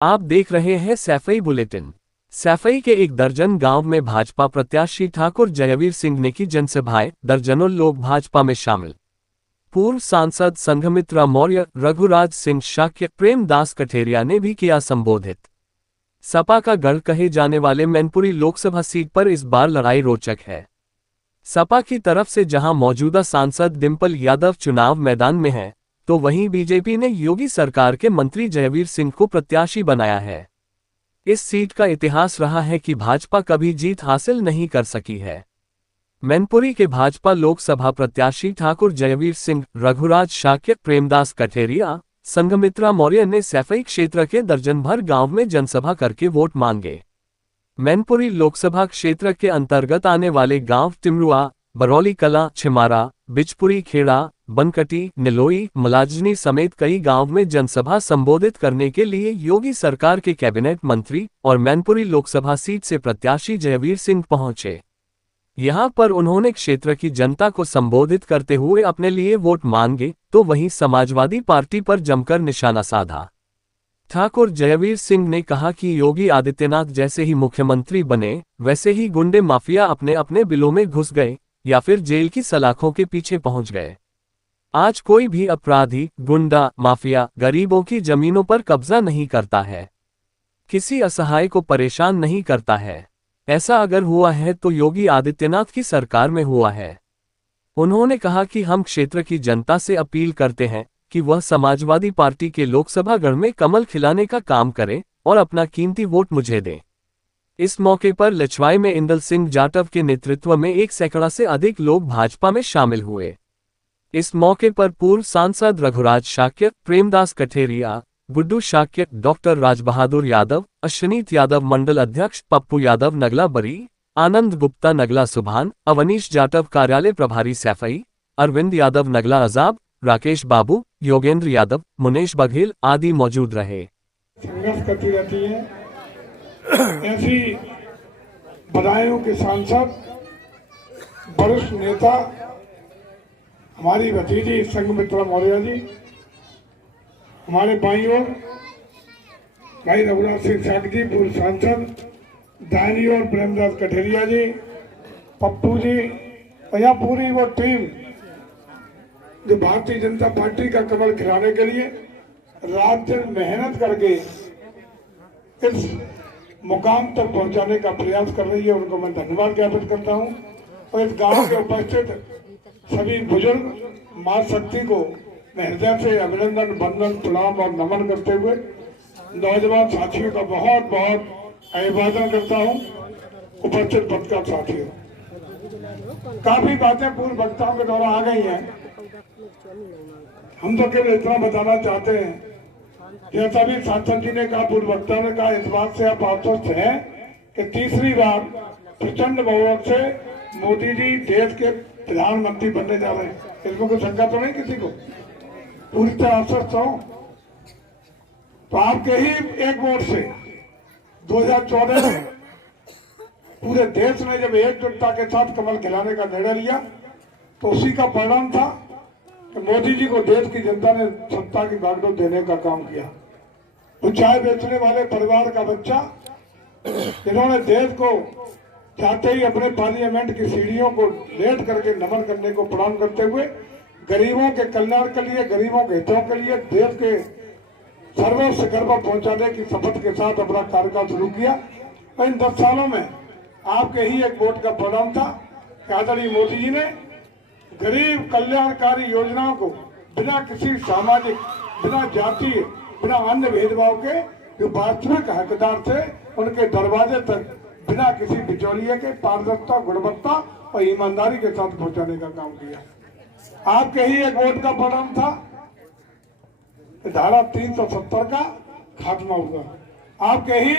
आप देख रहे हैं सैफई बुलेटिन। सैफई के एक दर्जन गांव में भाजपा प्रत्याशी ठाकुर जयवीर सिंह ने की जनसभाएं, दर्जनों लोग भाजपा में शामिल। पूर्व सांसद संघमित्रा मौर्य, रघुराज सिंह शाक्य, प्रेमदास कठेरिया ने भी किया संबोधित। सपा का गढ़ कहे जाने वाले मैनपुरी लोकसभा सीट पर इस बार लड़ाई रोचक है। सपा की तरफ से जहां मौजूदा सांसद डिंपल यादव चुनाव मैदान में हैं, तो वहीं बीजेपी ने योगी सरकार के मंत्री जयवीर सिंह को प्रत्याशी बनाया है। इस सीट का इतिहास रहा है कि भाजपा कभी जीत हासिल नहीं कर सकी है। मैनपुरी के भाजपा लोकसभा प्रत्याशी ठाकुर जयवीर सिंह, रघुराज शाक्य, प्रेमदास कठेरिया, संघमित्रा मौर्य ने सैफई क्षेत्र के दर्जन भर गांव में जनसभा करके वोट मांगे। मैनपुरी लोकसभा क्षेत्र के अंतर्गत आने वाले गांव टिमरुआ, बरौली कला, छिमारा, बिजपुरी खेड़ा, बनकटी, निलोई, मलाजनी समेत कई गांव में जनसभा संबोधित करने के लिए योगी सरकार के कैबिनेट मंत्री और मैनपुरी लोकसभा सीट से प्रत्याशी जयवीर सिंह पहुंचे। यहां पर उन्होंने क्षेत्र की जनता को संबोधित करते हुए अपने लिए वोट मांगे, तो वहीं समाजवादी पार्टी पर जमकर निशाना साधा। ठाकुर जयवीर सिंह ने कहा कि योगी आदित्यनाथ जैसे ही मुख्यमंत्री बने, वैसे ही गुंडे माफिया अपने अपने बिलों में घुस गए या फिर जेल की सलाखों के पीछे पहुंच गए। आज कोई भी अपराधी, गुंडा, माफिया गरीबों की जमीनों पर कब्जा नहीं करता है, किसी असहाय को परेशान नहीं करता है। ऐसा अगर हुआ है तो योगी आदित्यनाथ की सरकार में हुआ है। उन्होंने कहा कि हम क्षेत्र की जनता से अपील करते हैं कि वह समाजवादी पार्टी के लोकसभा गढ़ में कमल खिलाने का काम करें और अपना कीमती वोट मुझे दें। इस मौके पर लचवाई में इंदल सिंह जाटव के नेतृत्व में 1 सैकड़ा से अधिक लोग भाजपा में शामिल हुए। इस मौके पर पूर्व सांसद रघुराज शाक्य, प्रेमदास कठेरिया, गुड्डू शाक्य, डॉक्टर राजबहादुर यादव, अश्वनीत यादव मंडल अध्यक्ष, पप्पू यादव नगला बरी, आनंद गुप्ता नगला सुभान, अवनीश जाटव कार्यालय प्रभारी सैफई, अरविंद यादव नगला अजाब, राकेश बाबू, योगेंद्र यादव, मुनेश बघेल आदि मौजूद रहे। संघर्ष करती रहती है। ऐसी बदायूं के सांसद, वरिष्ठ नेता हमारी भतीजी संघमित्रा मौर्य जी, हमारे बाईं ओर भाई रघुराज सिंह शाक्य जी पूर्व सांसद, दाहिनी ओर प्रेमदास कठेरिया जी, पप्पू जी, और यहाँ पूरी वो टीम जो भारतीय जनता पार्टी का कमल खिलाने के लिए रात दिन मेहनत करके इस मुकाम तक पहुंचाने का प्रयास कर रही है। उनको मैं धन्यवाद ज्ञापित करता हूं। और इस गांव के उपस्थित सभी बुजुर्ग मां शक्ति को मैं हृदय से अभिनंदन, वंदन, प्रणाम और नमन करते हुए नौजवान साथियों का बहुत बहुत अभिवादन करता हूं। उपस्थित पत्रकार साथियों, काफी बातें पूर्व वक्ताओं के द्वारा आ गई हैं। हम तो केवल इतना बताना चाहते हैं, जैसा भी सांसद जी ने कहा, पूर्व वक्ता ने कहा, इस बात से आप आश्वस्त हैं कि तीसरी बार प्रचंड बहुमत से मोदी जी देश के प्रधानमंत्री बनने जा रहे हैं। इसमें कोई शंका तो नहीं किसी को? पूरी तरह आश्वस्त हो। तो आपके ही एक वोट से 2014 में पूरे देश ने जब एकजुटता के साथ कमल खिलाने का निर्णय लिया, तो उसी का परिणाम था कि मोदी जी को देश की जनता ने सत्ता की बागडोर देने का काम किया। वो चाय बेचने वाले परिवार का बच्चा, जिन्होंने देश को चाहते ही अपने पार्लियामेंट की सीढ़ियों को लेट करके नमन करने को प्रणाम करते हुए गरीबों के कल्याण के लिए, गरीबों के हितों के लिए देश के सर्वोच्च शिखर पर पहुंचाने की शपथ के साथ अपना कार्यकाल शुरू किया। और इन 10 सालों में आपके ही एक वोट का परिणाम था कि आदरणीय मोदी जी ने गरीब कल्याणकारी योजनाओं को बिना किसी सामाजिक, बिना जाति, बिना अन्य भेदभाव के जो वास्तविक हकदार थे, उनके दरवाजे तक बिना किसी बिचौलिए के पारदर्शिता, गुणवत्ता और ईमानदारी के साथ पहुंचाने का काम किया। आपके ही एक वोट का परिणाम था कि धारा 370 का खात्मा हुआ। आपके ही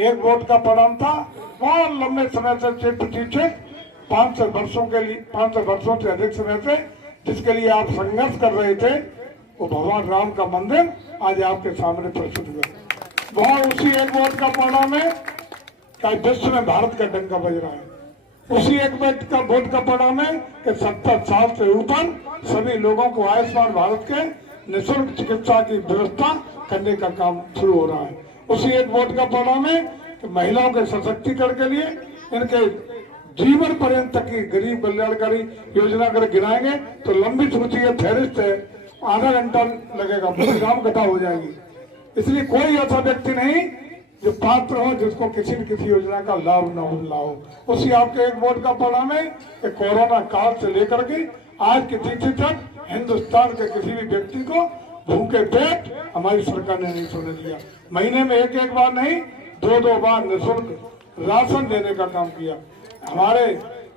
एक वोट का परिणाम था बहुत लंबे समय से प्रतीक्षित 500 वर्षों से अधिक समय से जिसके लिए आप संघर्ष कर रहे थे, वो भगवान राम का मंदिर आज आपके सामने प्रस्तुत हुआ। वहां उसी एक वोट का परिणाम है कि विश्व में भारत का डंका बज रहा है। उसी एक वोट का परिणाम है कि 70 साल से ऊपर सभी लोगों को आयुष्मान भारत के निःशुल्क चिकित्सा की व्यवस्था करने का काम शुरू हो रहा है। उसी एक वोट का परिणाम है कि महिलाओं के सशक्तिकरण के लिए इनके जीवन पर्यंत तक की गरीब कल्याणकारी योजना अगर गिनाएंगे तो लंबी सूची है, फहरिस्त है, आधा घंटा लगेगा, पूरी गांव कथा हो जाएगी। इसलिए कोई ऐसा व्यक्ति नहीं जो पात्र हो जिसको किसी न किसी योजना का लाभ न मिला हो। उसी आपके एक वोट का परिणाम है कि कोरोना काल से लेकर के आज की तिथि तक हिंदुस्तान के किसी भी व्यक्ति को भूखे पेट हमारी सरकार ने नहीं सोने दिया। महीने में एक बार नहीं, दो बार निःशुल्क राशन देने का काम किया। हमारे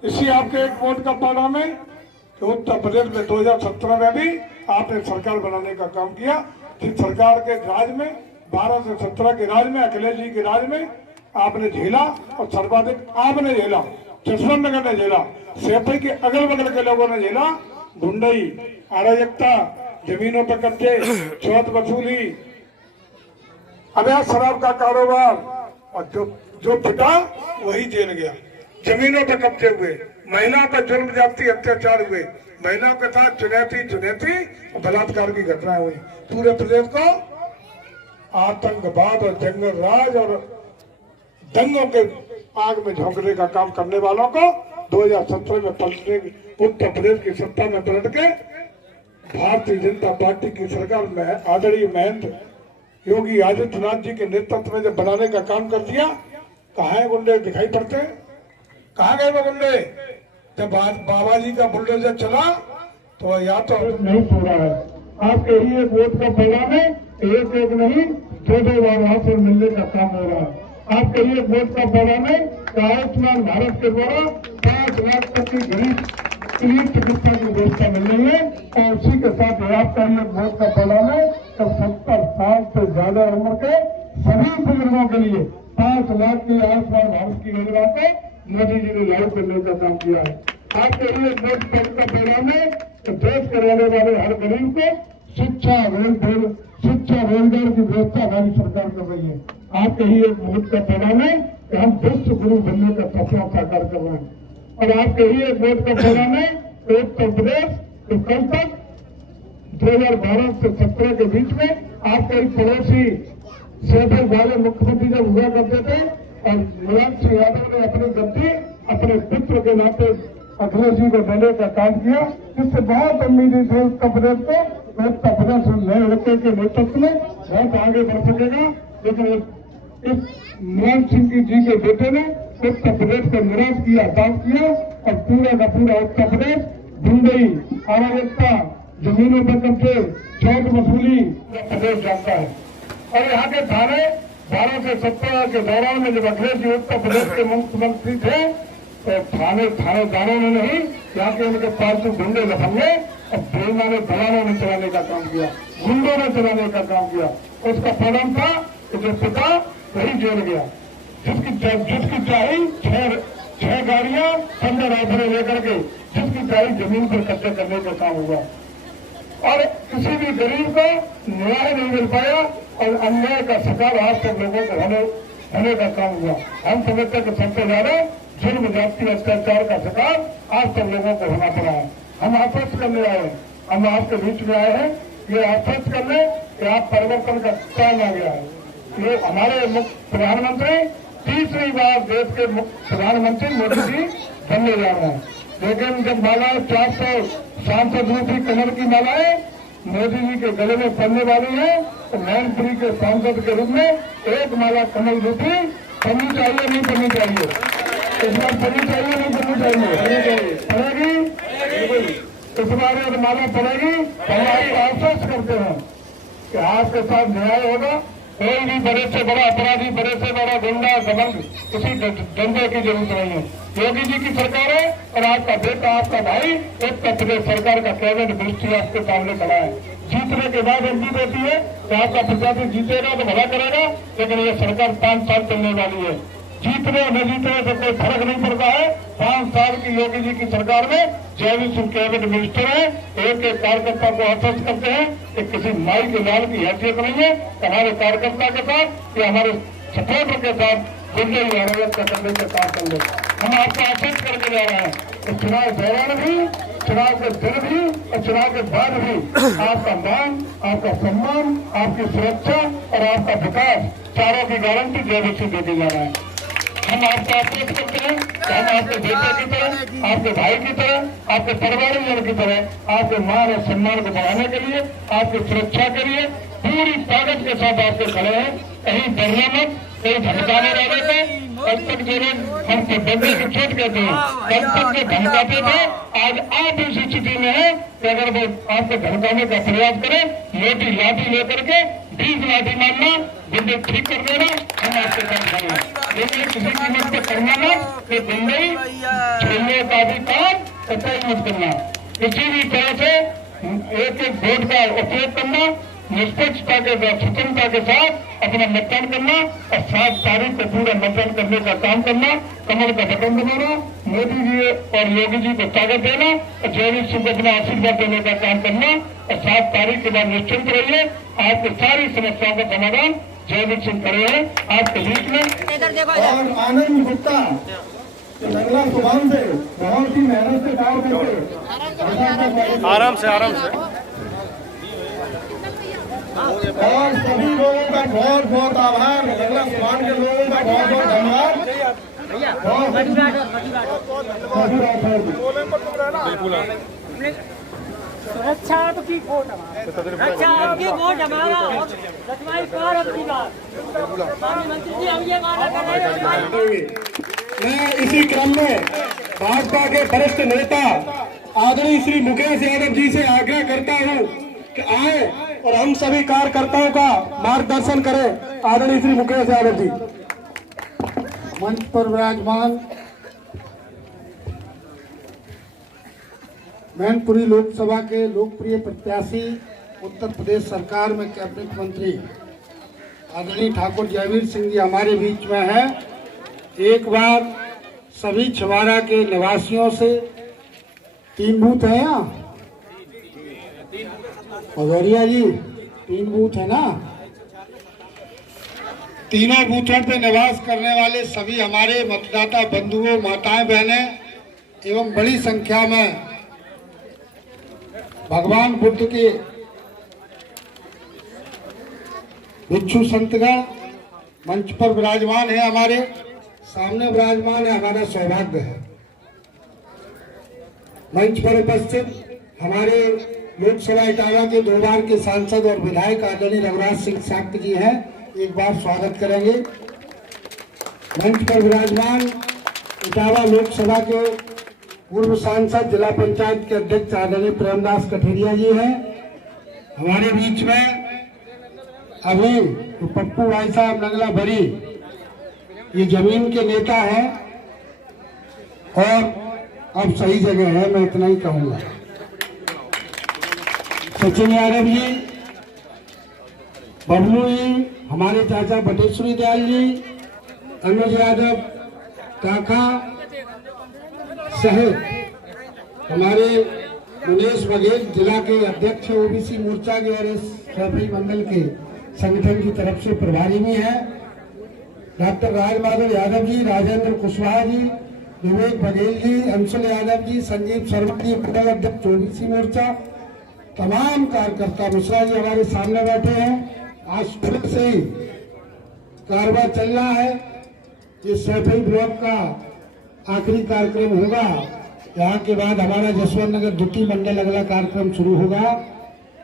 इसी आपके एक वोट का परिणाम है कि उत्तर प्रदेश में 2017 में भी आपने सरकार बनाने का काम किया। जिस सरकार के राज में 12 से 17 के राज में, अखिलेश जी के राज में आपने झेला और सर्वाधिक आपने झेला, जसवंत नगर ने झेला, सेपई के अगल बगल के लोगों ने झेला। गुंडई, अराजकता, जमीनों पर कब्जे, चौथ वसूली, अवैध शराब का कारोबार, और जो पिता वही जेल गया। जमीनों पर कब्जे हुए, महिलाओं पर जुर्म जाति अत्याचार हुए, महिलाओं के साथ चुनौती और बलात्कार की घटनाएं हुई। पूरे प्रदेश को आतंकवाद और जंगल राज और दंगों के आग में झोंकने का काम करने वालों को 2017 में पलटने, उत्तर प्रदेश की सत्ता में पलट के भारतीय जनता पार्टी की सरकार में आदरणीय महंत योगी आदित्यनाथ जी के नेतृत्व में जब बनाने का काम कर दिया, कहाँ है गुंडे दिखाई पड़ते हैं? कहाँ गए वो गुंडे? जब आज बाबा जी का बुलडोजर चला तो या तो नहीं सो रहा है। आपके ही एक वोट का परिणाम है, एक नहीं, दो बार वहां से मिलने का काम हो रहा है। आपके ही एक वोट का परिणाम है कि आयुष्मान भारत के द्वारा 5 लाख तक की गरीब चिकित्सा की व्यवस्था मिल रही है। और उसी के साथ आपका ही एक वोट का परिणाम है तो 70 साल से ज्यादा उम्र के सभी बुजुर्गों के लिए 5 लाख की आयुष्मान भारत की योजना को मोदी जी ने लागू करने का काम किया है। आपके लिए वोट का परिणाम है तो देश के रहने वाले हर गरीब को शिक्षा रोजगार की व्यवस्था हमारी सरकार कर रही है। आपके ही एक वोट का परिणाम है कि हम विश्व गुरु बनने का सपना साकार कर रहे हैं। और आपके ही एक वोट का परिणाम है कि उत्तर प्रदेश तो कल तक 2012 से 17 के बीच में आपके एक पड़ोसी शेखर वाले मुख्यमंत्री जब हुआ करते थे और मुलायम सिंह यादव ने अपनी गद्दी अपने पुत्र के नाते अखिलेश जी को देने का काम किया, जिससे बहुत उम्मीदें थी उत्तर प्रदेश को। उत्तर प्रदेश नए लड़के के नेतृत्व में बहुत आगे बढ़ सकेगा, लेकिन इस मुलायम सिंह जी के बेटे ने उत्तर प्रदेश को निराश किया, दाव किया और पूरा का पूरा उत्तर प्रदेश गुंडई, अराजकता, जमीनों पर कब्जे, चौथ वसूली प्रदेश जानता है। और यहाँ के थाने 12 से 17 के दौरान में जब अखिलेश जी उत्तर प्रदेश के मुख्यमंत्री थे तो थानेदारों ने नहीं, यहाँ के उनके पालतू गुंडे लफंगे और बेईमाने दलालों ने चलाने का काम किया, गुंडों ने चलाने का काम किया। उसका परिणाम था कि जो पिता वही जेल गया, जिसकी चाहिए 6 गाड़ियां 15 राइफलें लेकर के जिसकी चाहिए जमीन पर कब्जा करने का काम हुआ और किसी भी गरीब को न्याय नहीं मिल पाया और अन्याय का शिकार आज तक लोगों को होने का काम हुआ। हम समझते हैं कि सबसे ज्यादा जुर्म जाति अत्याचार का शिकार आज तक लोगों को होना पड़ा है। हम आश्वस्त करने आए हैं, हम आपके बीच में आए हैं, ये आश्वस्त करने कि आप परिवर्तन का टाइम आ गया है। ये हमारे मुख्य प्रधानमंत्री तीसरी बार देश के मुख्य प्रधानमंत्री मोदी जी बनने जा रहे हैं, लेकिन जब माला 400 सांसद रूपी कमर की मालाएं मोदी जी के गले में पड़ने वाली है तो मैनपुरी के सांसद के रूप में एक माला कमल रूपी पड़नी चाहिए, नहीं पड़नी चाहिए? इस बार पड़नी चाहिए, नहीं पड़नी चाहिए? पड़ेगी। इस बार अगर माला पड़ेगी तो हम आपको आश्वस्त करते हैं कि आपके साथ न्याय होगा। कोई भी बड़े से बड़ा अपराधी, बड़े से बड़ा गुंडा दबंग किसी दंगे की जरूरत नहीं है। योगी जी की सरकार है और आपका बेटा, आपका भाई उत्तर प्रदेश सरकार का कैबिनेट मिनिस्ट्री आपके सामने खड़ा है। जीतने के बाद उम्मीद होती है कि आपका प्रत्याशी जीतेगा तो भला करेगा, लेकिन ये सरकार 5 साल चलने वाली है। जीतने और न जीतने से कोई फर्क नहीं पड़ता है। 5 साल की योगी जी की सरकार में 24 कैबिनेट मिनिस्टर है। एक एक कार्यकर्ता को आश्वस्त करते हैं कि किसी माई के लाल की हैसियत नहीं है। हमारे कार्यकर्ता के साथ या हमारे सपोर्टर के साथ गुंडे अराजकता का करने के काम कर ले। हम आपको आश्वस्त करके जा रहे हैं तो चुनाव दौरान भी, चुनाव के दिन भी और चुनाव के बाद भी आपका मान, आपका सम्मान, आपकी सुरक्षा और आपका विकास चारों की गारंटी जयवीर सिंह देते जा रहा है। हम आपको आश्वस्त करते हैं कि हम आपके बेटे की तरह, आपके भाई की तरह, आपके परिवार की तरह आपके मान और सम्मान को बढ़ाने के लिए, आपकी सुरक्षा के लिए पूरी ताकत के साथ आपके खड़े हैं। कहीं डरना मत, कहीं धमकाने वाले को कल तक जो लोग हमको डरने की चोट कहते हैं, कल तक जो धमकाते थे, आज आप इस स्थिति में है कि अगर वो आपको धमकाने का प्रयास करें, मोटी लाठी लेकर के 20 लाठी मारना, गुंडे ठीक कर देना, हम आपके साथ खड़े हैं। लेकिन किसी कीमत पर करना मत कि गुंडे झेलने का भी काम कतई मत करना। किसी भी तरह से एक एक वोट का उपयोग करना, निष्पक्षता के साथ, स्वतंत्रता के साथ अपना मतदान करना और 7 तारीख को पूरा मतदान करने का काम करना, कमल का बटन दबाना, मोदी जी और योगी जी को ताकत देना और जयवीर सिंह को अपना आशीर्वाद देने का काम करना और 7 तारीख के बाद निश्चिंत रहिए। आपकी सारी समस्याओं का समाधान जयवीर सिंह करे हैं आपके बीच में। और आनंद गुप्ता नगला सुभान से बहुत ही मेहनत से काम करके आराम से और सभी लोगों का बहुत बहुत आभार। नगला सुभान के लोगों का बहुत बहुत धन्यवाद। अच्छा आपकी वोट अच्छा आपकी वोट हमारा रचवाई कार अपनी बात मंत्री जी हम ये वादा कर रहे हैं। मैं इसी क्रम में भाजपा के वरिष्ठ नेता आदरणीय श्री मुकेश यादव जी से आग्रह करता हूं कि आए और हम सभी कार्यकर्ताओं का मार्गदर्शन करें। आदरणीय श्री मुकेश यादव जी मंच पर विराजमान मैनपुरी लोकसभा के लोकप्रिय प्रत्याशी, उत्तर प्रदेश सरकार में कैबिनेट मंत्री आदरणीय ठाकुर जयवीर सिंह जी हमारे बीच में है। एक बार सभी छवारा के निवासियों से 3 बूथ है यहाँ भदौरिया जी, 3 बूथ है ना, तीनों बूथों पे निवास करने वाले सभी हमारे मतदाता बंधुओं, माताएं, बहनें एवं बड़ी संख्या में भगवान बुद्ध के भिक्षु संतगण मंच पर विराजमान है, हमारे सामने विराजमान है, हमारा सौभाग्य है। मंच पर उपस्थित हमारे लोकसभा इटावा के 2 बार के सांसद और विधायक आदरणीय रघुराज सिंह शाक्त जी हैं, एक बार स्वागत करेंगे। मंच पर विराजमान इटावा लोकसभा के पूर्व सांसद, जिला पंचायत के अध्यक्ष आदरणीय प्रेमदास कठेरिया जी हैं हमारे बीच में। अभी तो पप्पू भाई साहब नगला बरी ये जमीन के नेता हैं और अब सही जगह है, मैं इतना ही कहूंगा। सचिन यादव जी, बबलू जी, हमारे चाचा बटेश्वरी दयाल जी, अनुज यादव काका सहित हमारे मुनेश बघेल जिला के अध्यक्ष ओबीसी मोर्चा के और इस सफाई मंडल के संगठन की तरफ से प्रभारी भी है। डॉक्टर राजमाधव यादव जी, राजेंद्र कुशवाहा जी, विवेक बघेल जी, अंशुल यादव जी, संजीव शर्मा जी, मंडल अध्यक्ष ओबीसी मोर्चा, तमाम कार्यकर्ता, मिश्रा जी हमारे सामने बैठे हैं। आज सुबह से ही कारवां चल रहा है। ये सफाई ब्लॉक का आखिरी कार्यक्रम होगा। यहाँ के बाद हमारा जसवंत नगर द्वितीय मंडल अगला कार्यक्रम शुरू होगा।